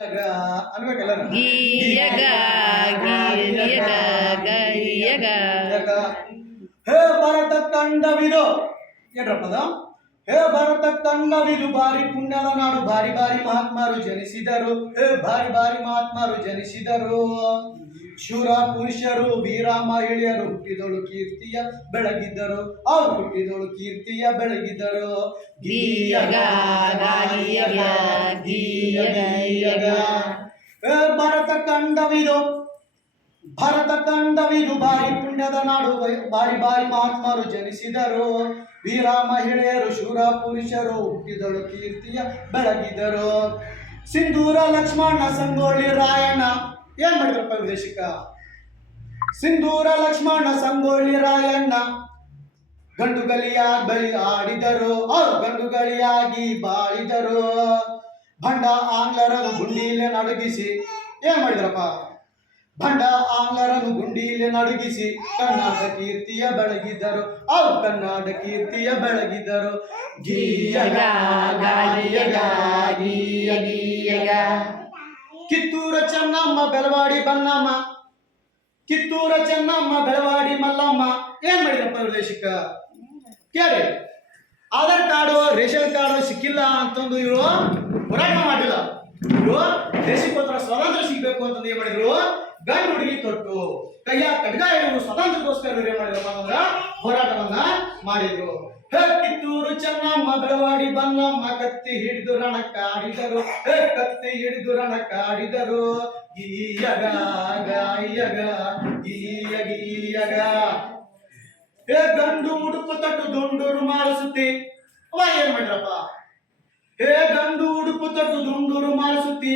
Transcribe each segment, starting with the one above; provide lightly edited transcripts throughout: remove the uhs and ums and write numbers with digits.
ಅನ್ಬೇಕಲ್ಲ ಗೀಯಗ ಗೀಯಗ ಗೀಯಗ ಹೇ ಭರತ ಕಂಡವಿದು ಏನ್ರಪ್ಪದ ಹೇ ಭರತ ಕಂಡವಿದು ಬಾರಿ ಪುಣ್ಯದ ನಾಡು ಬಾರಿ ಬಾರಿ ಮಹಾತ್ಮರು ಜನಿಸಿದರು ಹೇ ಬಾರಿ ಬಾರಿ ಮಹಾತ್ಮರು ಜನಿಸಿದರು ಶೂರ ಪುರುಷರು ವೀರ ಮಹಿಳೆಯರು ಹುಟ್ಟಿದಳು ಕೀರ್ತಿಯ ಬೆಳಗಿದ್ದರು ಅವರು ಹುಟ್ಟಿದಳು ಕೀರ್ತಿಯ ಬೆಳಗಿದ್ದರು ಗೀಯಗ ಗೀಯಗ ಗೀಯಗ ಹೇ ಭರತ ಕಂಡವಿದು ಬಾರಿ ಪುಣ್ಯದ ನಾಡು ಬಾರಿ ಬಾರಿ ಮಹಾತ್ಮರು ಜನಿಸಿದರು ವೀರ ಮಹಿಳೆಯರು ಶೂರ ಪುರುಷರು ಹುಟ್ಟಿದಳು ಕೀರ್ತಿಯ ಬೆಳಗಿದರು ಸಿಂಧೂರ ಲಕ್ಷ್ಮಣ ಸಂಗೊಳ್ಳಿ ರಾಯಣ್ಣ ಏನ್ ಮಾಡಿದ್ರಪ್ಪ ವಿದೇಶಿಕ ಸಿಂಧೂರ ಲಕ್ಷ್ಮಣ ಸಂಗೊಳ್ಳಿ ರಾಯಣ್ಣ ಗಂಡುಗಲಿಯಾಗಿ ಬಳಿ ಆಡಿದರು ಅವ್ರು ಗಂಡುಗಳಿಯಾಗಿ ಬಾಳಿದರು ಭಂಡ ಆಂಗ್ಲರನ್ನು ಗುಂಡೀಲೆ ನಡುಗಿಸಿ ಏನ್ ಮಾಡಿದ್ರಪ್ಪ ಭಂಡ ಆಂಗ್ಲರನ್ನು ಗುಂಡೀಲೆ ನಡುಗಿಸಿ ಕನ್ನಡ ಕೀರ್ತಿಯ ಬೆಳಗಿದ್ದರು ಅವ್ರು ಕನ್ನಡ ಕೀರ್ತಿಯ ಬೆಳಗಿದ್ದರು ಗೀಯಗ ಗೀಯಗ ಗೀಯಗ ಕಿತ್ತೂರ ಚೆನ್ನಮ್ಮ ಬೆಳವಾಡಿ ಬನ್ನಮ್ಮ ಕಿತ್ತೂರ ಚೆನ್ನಮ್ಮ ಬೆಳವಾಡಿ ಮಲ್ಲಮ್ಮ ಏನ್ ಮಾಡಿದಪ್ಪ ವಿದೇಶಿಕ ಕೇಳಿ ಆಧಾರ್ ಕಾರ್ಡು ರೇಷನ್ ಕಾರ್ಡು ಸಿಕ್ಕಿಲ್ಲ ಅಂತಂದು ಇವರು ಹೋರಾಟ ಮಾಡಿಲ್ಲ ಇವರು ದೇಶಕ್ಕೋಸ್ಕರ ಸ್ವಾತಂತ್ರ್ಯ ಸಿಗ್ಬೇಕು ಅಂತಂದು ಏನ್ ಮಾಡಿದ್ರು ಗಂಡು ಹುಡುಗಿ ತೊಟ್ಟು ಕೈಯ ಖಡ್ಗ ಇವರು ಸ್ವಾತಂತ್ರ್ಯಕ್ಕೋಸ್ಕರ ಇವ್ರು ಏನ್ ಮಾಡಿದ್ರು ಅಂತಂದ್ರ ಹೋರಾಟವನ್ನ ಮಾಡಿದ್ರು ಹೇ ಕಿತ್ತೂರು ಚೆನ್ನಮ್ಮ ಬೆಳವಾಡಿ ಬನ್ನಮ್ಮ ಕತ್ತಿ ಹಿಡಿದು ರಣಕ್ಕಾಡಿದರು ಹೇ ಕತ್ತಿ ಹಿಡಿದು ರಣಕ್ಕಾಡಿದರು ಗೀಯಗ ಗಾಯಗ ಗೀಯ ಗೀಯಗ ಹೇ ಗಂಡು ಉಡುಪು ತಟ್ಟು ದುಂಡೂರು ಮಾಡಿಸುತ್ತಿ ಅವ ಏನ್ ಮಾಡ್ರಪ್ಪ ಹೇ ಗಂಡು ಉಡುಪು ತಟ್ಟು ದುಂಡೂರು ಮಾಡಿಸುತ್ತಿ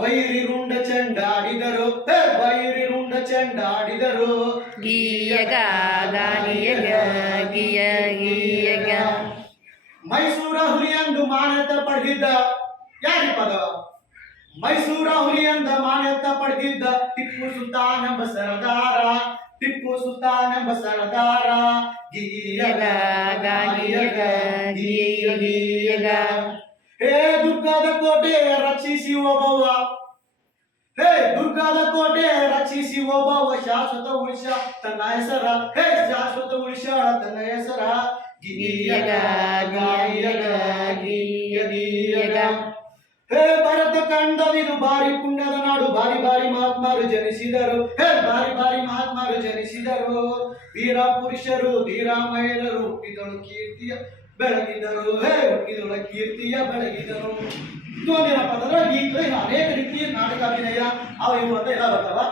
ವೈರಿ ರುಂಡ ಚೆಂಡಾಡಿದರು ಹೇ ವೈರಿ ರುಂಡ ಚೆಂಡಾಡಿದರು ಗೀಯಗ ಗೀಯಗ ಗೀಯಗ ಮೈಸೂರ ಹುಲಿಯಂದು ಮಾನ್ಯತೆ ಪಡೆದಿದ್ದ ಯಾರಿಪ್ಪದ ಮೈಸೂರ ಹುಲಿಯಂದ ಮಾನ್ಯತೆ ಪಡೆದಿದ್ದ ಟಿಪ್ಪು ಸುಲ್ತಾನ್ ಎಂಬ ಸರದಾರ ಟಿಪ್ಪು ಸುಲ್ತಾನ್ ಎಂಬ ಸರದಾರ ಗೀಯಗ ಗೀಯಗ ಗೀಯಗ ಹೇ ದುರ್ಗದ ಕೋಟೆ ರಕ್ಷಿಸಿ ಒಬ್ಬವ ಹೇ ದುರ್ಗದ ಕೋಟೆ ರಕ್ಷಿಸಿ ಒಬ್ಬವ ಶಾಶ್ವತ ಉಳಿಸ ತನ್ನ ಹೆಸರ ಹೇ ಶಾಶ್ವತ ಉಳಿಸ ತನ್ನ ಹೆಸರ ಗೀಯಗ ಗೀಯಗ ಗೀಯಗ ಹೇ ಭರತ ಕಂಡವಿದು ಬಾರಿ ಪುಣ್ಯದ ನಾಡು ಬಾರಿ ಬಾರಿ ಮಹಾತ್ಮರು ಜನಿಸಿದರು ಹೇ ಬಾರಿ ಬಾರಿ ಮಹಾತ್ಮರು ಜನಿಸಿದರು ವೀರ ಪುರುಷರು ಧೀರ ಮಹಿಳೆಯರು ಹುಟ್ಟಿದಳು ಕೀರ್ತಿಯ ಬೆಳಗಿದರು ಹೇ ಹುಟ್ಟಿದಳು ಕೀರ್ತಿಯ ಬೆಳಗಿದರು ಇನ್ನೊಂದೇನಪ್ಪ ಅಂತಂದ್ರೆ ಈ ಅನೇಕ ರೀತಿಯ ನಾಟಕ ಅಭಿನಯ ಅವು ಇವು ಅಂತ ಎಲ್ಲ ಬರ್ತಾವ.